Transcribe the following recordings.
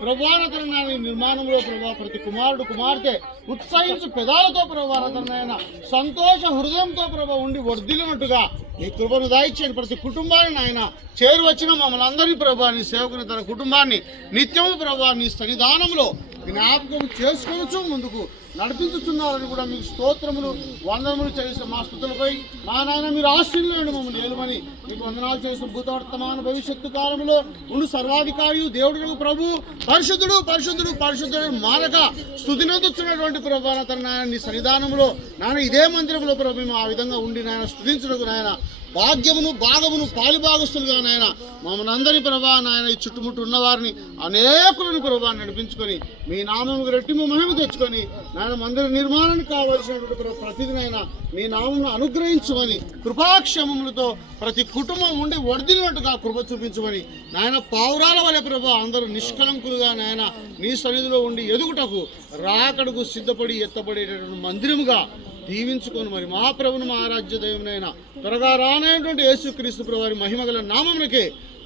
ప్రభావతరమైన నిర్మాణంలో ప్రభావ ప్రతి కుమారుడు కుమార్తె ఉత్సాహించు పెదాలతో ప్రభావతరమైన సంతోష హృదయంతో ప్రభావ ఉండి వర్ధిల్లినట్టుగా నీ కృపను దాయిచ్చేయండి. ప్రతి కుటుంబాన్ని ఆయన చేరువచ్చిన మమ్మల్ని అందరి ప్రభావ నీ సేవకుని తన కుటుంబాన్ని నిత్యము ప్రభావ నీ సన్నిధానంలో జ్ఞాపకం చేసుకొనొచ్చు ముందుకు నడిపించుతున్నారని కూడా మీకు స్తోత్రములు వందనములు చేసిన మా స్తుతులపై మా నాయన మీరు ఆశీర్వదించండి మమ్మల్ని ఏలుమని మీకు వందనాలు చేసిన భూతవర్తమాన భవిష్యత్తు కాలంలో ఉండు సర్వాధికారి దేవుడు ప్రభు పరిశుద్ధుడు పరిశుద్ధుడు పరిశుద్ధుడు మానక స్తుతినందుతున్నటువంటి ప్రభు తన నాయన నీ సన్నిధానంలో నాయన ఇదే మందిరంలో ప్రభు మేము ఆ విధంగా ఉండి నాయన స్తుతించడానికి నాయన భాగ్యమును భాగమును పాలిభాగస్తులుగా నాయన మమ్మల్ని అందరి ప్రభా నాయన ఈ చుట్టుముట్టు ఉన్నవారిని అనేకులను ప్రభా నడిపించుకొని మీ నామం రెట్టింపు మహిమ తెచ్చుకొని నాయన మందిర నిర్మాణానికి కావాల్సినటువంటి ప్రతిదీ నాయన మీ నామం అనుగ్రహించమని కృపాక్షమములతో ప్రతి కుటుంబం ఉండి వర్ధిల్లినట్టుగా కృప చూపించమని నాయన పావురాల వలె ప్రభా అందరూ నిష్కలంకులుగా నాయన నీ సన్నిధిలో ఉండి ఎదుగుటకు రాకడకు సిద్ధపడి ఎత్తబడేటటువంటి మందిరముగా దీవించుకొని మరి మా ప్రభును మా ఆరాధ్య దైవమైనా త్వరగా రానైనటువంటి యేసుక్రీస్తు ప్రభు వారి మహిమగల నామమునకే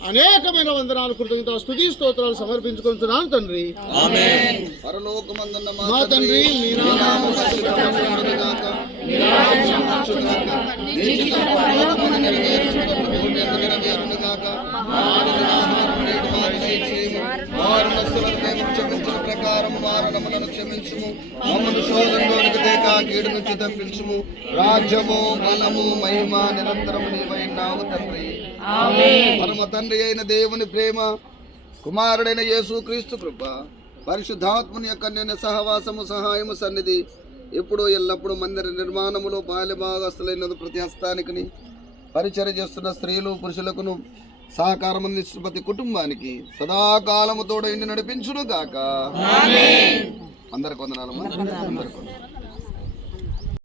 అనేకమైన వందనాలు కృతజ్ఞత స్తుతి స్తోత్రాలు సమర్పించుకుంటున్నాను తండ్రి. ఆమేన్. పరలోకమందున్న మా తండ్రి మీ నామము పరిశుద్ధపరచబడుగాక. మీ రాజ్యం వచ్చుగాక. నీ చిత్తం పరలోకమందు నెరవేరునుగాక. మా అనుదినాహారము నేడు మాకు దయచేయము. వారు నస్తులను మేము క్షమించిన ప్రకారం వారణములను క్షమించుము. మమ్మల్ని శోధనలోనికి తేక కీడు నుంచి తప్పించుము. రాజ్యము బలము మహిమ నిరంతరము నీవైనావు తండ్రి. పరమ తండ్రి అయిన దేవుని ప్రేమ, కుమారుడైన యేసుక్రీస్తు కృప, పరిశుద్ధాత్మని యొక్క అన్యోన్య సహవాసము సహాయము సన్నిధి ఎప్పుడు ఎల్లప్పుడూ మందిర నిర్మాణములో పాలిభాగస్తులైన ప్రతి హస్తానికి పరిచర్య చేస్తున్న స్త్రీలు పురుషులకును సహకారం అందిస్తున్న ప్రతి కుటుంబానికి సదాకాలము తోడైండి నడిపించును గాక. అందరికి వందనాలు.